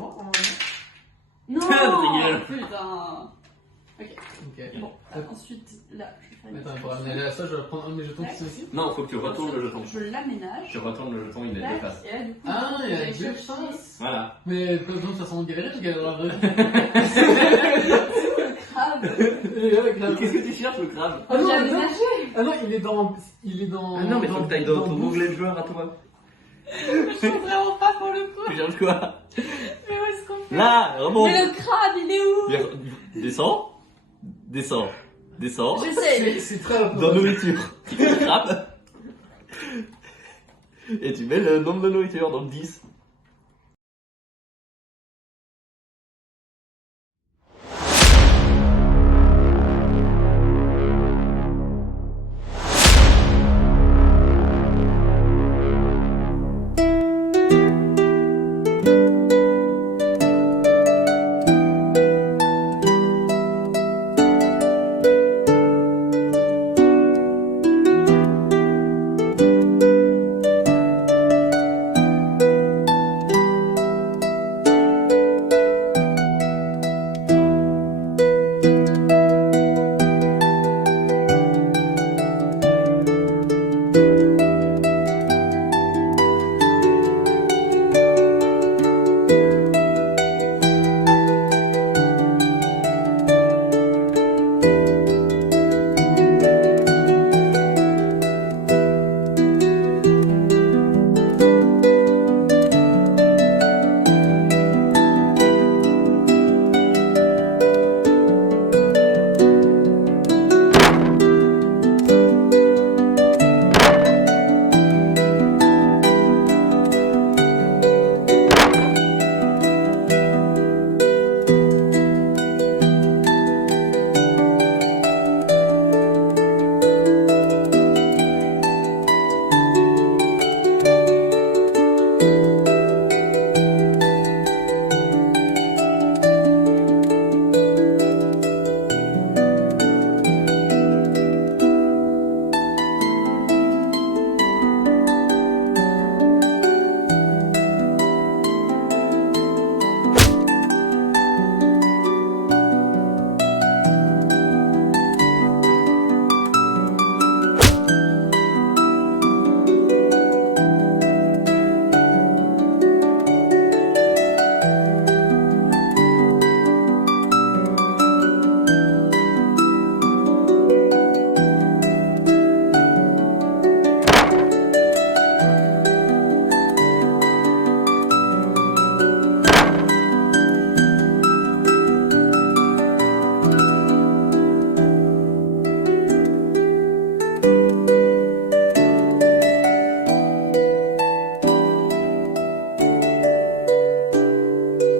volant en Non. Putain. Putain. Ok. Ok. Bon, ensuite, là, je vais faire une Attends, pour amener là, ça, je vais prendre un de mes jetons qui sont ici. Non, faut que tu retournes le jeton. Je l'aménage. Tu retournes le jeton, il est deux faces. Et là, du coup, Ah, il y a je vais deux chercher faces. Voilà. Mais pas besoin de façon de galérer, tu gagnes dans la vraie vie. le crabe. Qu'est-ce que tu cherches, le crabe? Ah non, J'ai non. aménagé. Ah non, il est dans. Il est dans. Ah non, mais faut que t'ailles dans ton douze. onglet de joueur à toi. Je suis vraiment pas pour le coup. Tu cherches quoi? Mais où est-ce qu'on fait? Là, remonte. Mais le crabe, il est où? Descends. Descends. Descends. J'essaye. C'est très Dans nourriture. Tu fais le crabe. Et tu mets le nombre de nourriture, donc 10.